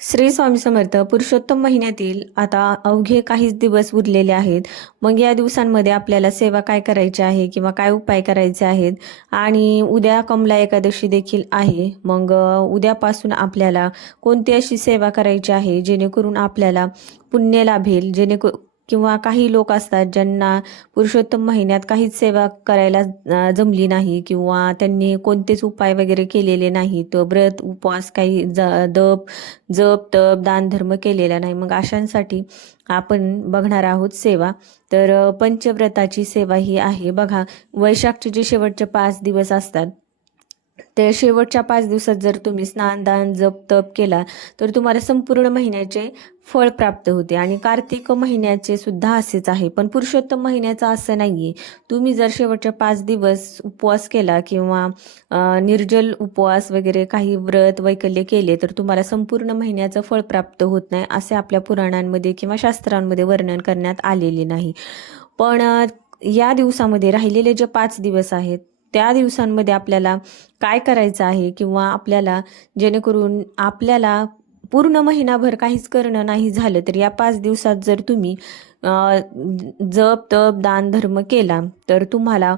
श्री स्वामी समर्थ. पुरुषोत्तम महिन्यातील आता अवघे काहीच दिवस उरलेले आहेत. मग या दिवसांमध्ये आपल्याला सेवा काय करायची आहे किंवा काय उपाय करायचे आहेत. आणि उद्या कमला एकादशी देखील आहे. मग उद्यापासून आपल्याला कोणती अशी सेवा करायची आहे जेणेकरून आपल्याला पुण्य लाभेल, किंवा काही लोक असतात ज्यांना पुरुषोत्तम महिन्यात काहीच सेवा करायला जमली नाही किंवा त्यांनी कोणतेच उपाय वगैरे केलेले नाही, तर व्रत उपवास काही जप तप दान धर्म केलेला नाही. मग अशांसाठी आपण बघणार आहोत सेवा. तर पंचव्रताची सेवा ही आहे बघा. वैशाखचे जे शेवटचे 5 दिवस असतात, ते शेवटच्या 5 दिवसात जर तुम्ही स्नान दान जप तप केला तर तुम्हाला संपूर्ण महिन्याचे फळ प्राप्त होते. आणि कार्तिक महिन्याचे सुद्धा असेच आहे, पण पुरुषोत्तम महिन्याचं असं नाहीये. तुम्ही जर शेवटच्या 5 दिवस उपवास केला किंवा निर्जल उपवास वगैरे काही व्रत वैकल्य केले तर तुम्हाला संपूर्ण महिन्याचं फळ प्राप्त होत नाही, असे आपल्या पुराणांमध्ये किंवा शास्त्रांमध्ये वर्णन करण्यात आलेले नाही. पण या दिवसामध्ये राहिलेले जे 5 दिवस आहेत त्या दिवसांमध्ये आपल्याला काय करायचं आहे, किंवा आपल्याला जेणेकरून आपल्याला पूर्ण महिनाभर काहीच करणं नाही झालं तर या 5 दिवसात जर तुम्ही जप तप दान धर्म केला तर तुम्हाला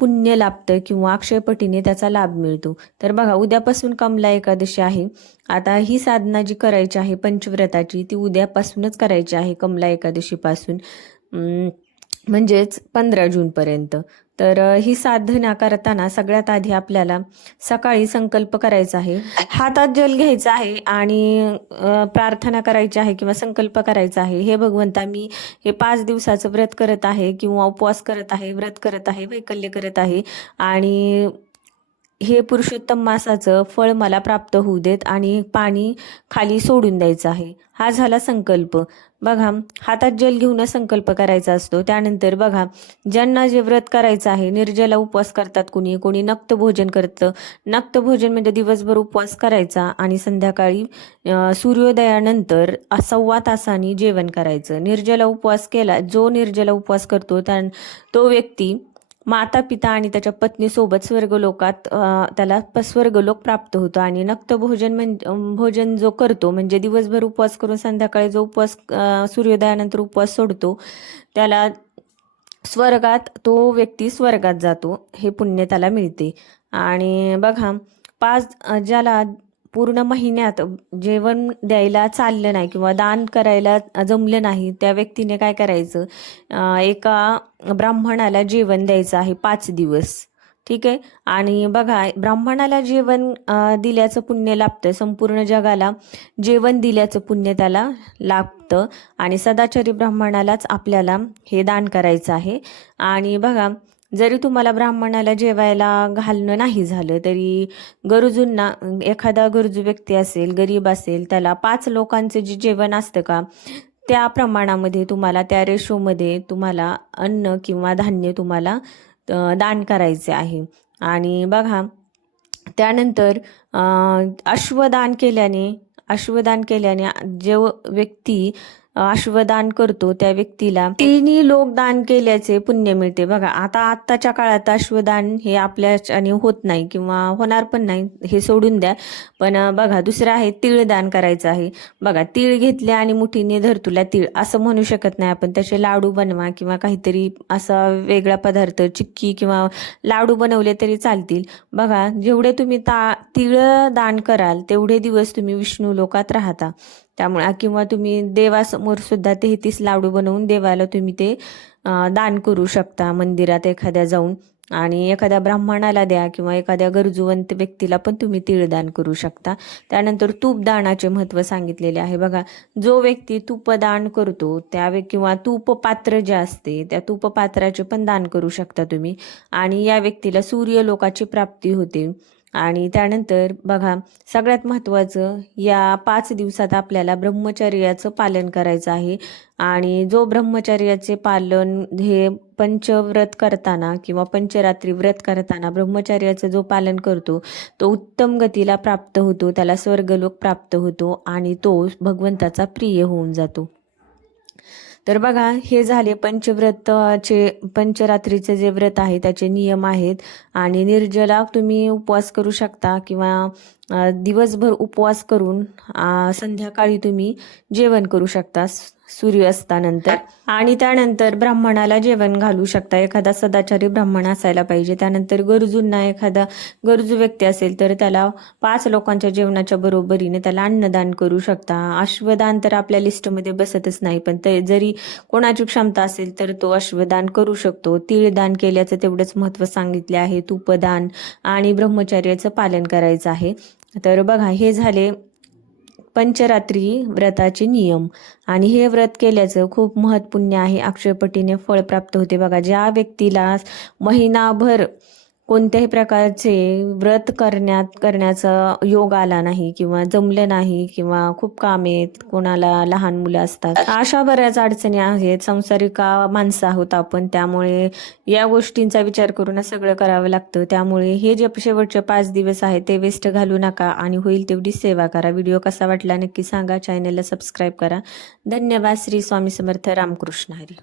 पुण्य लाभतं किंवा अक्षयपटीने त्याचा लाभ मिळतो. तर बघा, उद्यापासून कमला एकादशी आहे. आता ही साधना जी करायची आहे पंचव्रताची ती उद्यापासूनच करायची आहे, कमला एकादशीपासून, म्हणजेच 15 जूनपर्यंत. तर ही साधना करताना सगळ्यात आधी आपल्याला सकाळी संकल्प करायचा आहे, हातात जल घ्यायचा आहे आणि प्रार्थना करायची आहे किंवा संकल्प करायचा आहे, हे भगवंता मी हे 5 दिवसाचं व्रत करत आहे किंवा उपवास करत आहे, व्रत करत आहे, वैकल्य करत आहे, आणि हे पुरुषोत्तम मासाचं फळ मला प्राप्त होऊ देत, आणि पाणी खाली सोडून द्यायचं आहे. हा झाला संकल्प. बघा, हातात जल घेऊन संकल्प करायचा असतो. त्यानंतर बघा, ज्यांना जे व्रत करायचं आहे, निर्जला उपवास करतात, कोणी कोणी नक्त भोजन करतं. नक्त भोजन म्हणजे दिवसभर उपवास करायचा आणि संध्याकाळी सूर्योदयानंतर 1.25 तासांनी जेवण करायचं. निर्जला उपवास केला, जो निर्जला उपवास करतो तो व्यक्ती माता पिता आणि त्याच्या पत्नीसोबत स्वर्गलोकात त्याला स्वर्गलोक प्राप्त होतो. आणि नक्त भोजन जो करतो म्हणजे दिवसभर उपवास करून संध्याकाळी जो उपवास सूर्योदयानंतर उपवास सोडतो त्याला तो व्यक्ती स्वर्गात जातो, हे पुण्य त्याला मिळते. आणि बघा, ज्याला पूर्ण महिन्यात जेवण द्यायला चाललं नाही किंवा दान करायला जमलं नाही त्या व्यक्तीने काय करायचं, एका ब्राह्मणाला जेवण द्यायचं आहे 5 दिवस. ठीक आहे. आणि बघा, ब्राह्मणाला जेवण दिल्याचं पुण्य लाभतं, संपूर्ण जगाला जेवण दिल्याचं पुण्य त्याला लाभतं. आणि सदाचारी ब्राह्मणालाच आपल्याला हे दान करायचं आहे. आणि बघा, जरी तुम्हाला ब्राह्मणाला जेवायला घालणं नाही झालं तरी गरजूंना, एखादा गरजू व्यक्ती असेल, गरीब असेल, त्याला 5 लोकांचं जे जेवण असतं का त्या प्रमाणामध्ये तुम्हाला, त्या रेशोमध्ये तुम्हाला अन्न किंवा धान्य तुम्हाला दान करायचे आहे. आणि बघा, त्यानंतर अश्वदान केल्याने जो व्यक्ती अश्वदान करतो त्या व्यक्तीला 3 लोक दान केल्याचे पुण्य मिळते. बघा, आत्ताच्या काळात अश्वदान हे आपल्याच्याने होत नाही किंवा होणार पण नाही, हे सोडून द्या. पण बघा, दुसरं आहे तिळदान करायचं आहे. बघा, तीळ घेतले आणि मुठीने धर तुला तीळ असं म्हणू शकत नाही आपण. त्याचे लाडू बनवा किंवा काहीतरी असा वेगळा पदार्थ, चिक्की किंवा लाडू बनवले तरी चालतील. बघा, जेवढे तुम्ही तीळ दान कराल तेवढे दिवस तुम्ही विष्णू लोकात राहता. त्यामुळे किंवा तुम्ही देवासमोर सुद्धा 33 लाडू बनवून देवाला तुम्ही ते दान करू शकता मंदिरात एखाद्या जाऊन. आणि एखाद्या ब्राह्मणाला द्या किंवा एखाद्या गरजूवंत व्यक्तीला पण तुम्ही तीळदान करू शकता. त्यानंतर तूपदानाचे महत्त्व सांगितलेले आहे. बघा, जो व्यक्ती तूपदान करतो किंवा तूपपात्र जे असते त्या तूपपात्राचे पण दान करू शकता तुम्ही, आणि या व्यक्तीला सूर्यलोकाची प्राप्ती होते. आणि त्यानंतर बघा, सगळ्यात महत्त्वाचं, या 5 दिवसात आपल्याला ब्रह्मचर्याचं पालन करायचं आहे. आणि जो ब्रह्मचर्याचे पालन हे पंचव्रत करताना किंवा पंचरात्री व्रत करताना ब्रह्मचर्याचं जो पालन करतो तो उत्तम गतीला प्राप्त होतो, त्याला स्वर्गलोक प्राप्त होतो आणि तो भगवंताचा प्रिय होऊन जातो. तर बघा, हे झाले पंचरात्रीचे जे व्रत आहे त्याचे नियम आहेत. आणि निर्जला तुम्ही उपवास करू शकता किंवा दिवसभर उपवास करून संध्याकाळी तुम्ही जेवण करू शकता सूर्यास्तानंतर. आणि त्यानंतर ब्राह्मणाला जेवण घालू शकता. एखादा सदाचारी ब्राह्मण असायला पाहिजे. त्यानंतर गरजूंना, एखादा गरजू व्यक्ती असेल तर त्याला 5 लोकांच्या जेवणाच्या बरोबरीने त्याला अन्नदान करू शकता. अश्वदान तर आपल्या लिस्टमध्ये बसतच नाही, पण ते जरी कोणाची क्षमता असेल तर तो अश्वदान करू शकतो. तीळदान केल्याचं तेवढंच महत्त्व सांगितले आहे. तुपदान आणि ब्रह्मचर्याचं पालन करायचं आहे. तर बघा, हे झाले पंचरात्री व्रताचे नियम. आणि हे व्रत केल्याचं खूप महत्पुण्य आहे. अक्षयपटीने फळ प्राप्त होते. बघा, ज्या व्यक्तीला महिनाभर कोणत्याही प्रकारचे व्रत करण्याचा योग आला नाही किंवा जमलं नाही किंवा खूप कामे आहेत, कोणाला लहान मुलं असतात, अशा बऱ्याच अडचणी आहेत. संसारिका माणसं आहोत आपण, त्यामुळे या गोष्टींचा विचार करूनच सगळं करावं लागतं. त्यामुळे हे जे शेवटचे 5 दिवस आहेत ते वेस्ट घालू नका आणि होईल तेवढी सेवा करा. व्हिडिओ कसा वाटला नक्की सांगा. चॅनलला सबस्क्राईब करा. धन्यवाद. श्री स्वामी समर्थ. रामकृष्ण हरी.